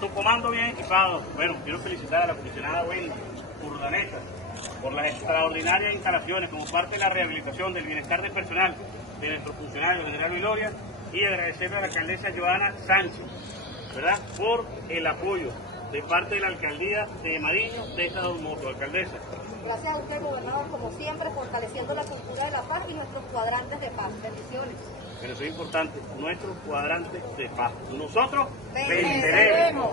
su comando bien equipado. Bueno, quiero felicitar a la comisionada Wendy Urdaneta por las extraordinarias instalaciones como parte de la rehabilitación del bienestar del personal de nuestro funcionario general Viloria, y agradecerle a la alcaldesa Joana Sánchez, ¿verdad?, por el apoyo de parte de la alcaldía de Mariño de esta Don Moto, alcaldesa. Gracias a usted, gobernador, como siempre, fortaleciendo la cultura de la paz y nuestros cuadrantes de paz. Bendiciones. Pero eso es importante, nuestros cuadrantes de paz. Nosotros venceremos.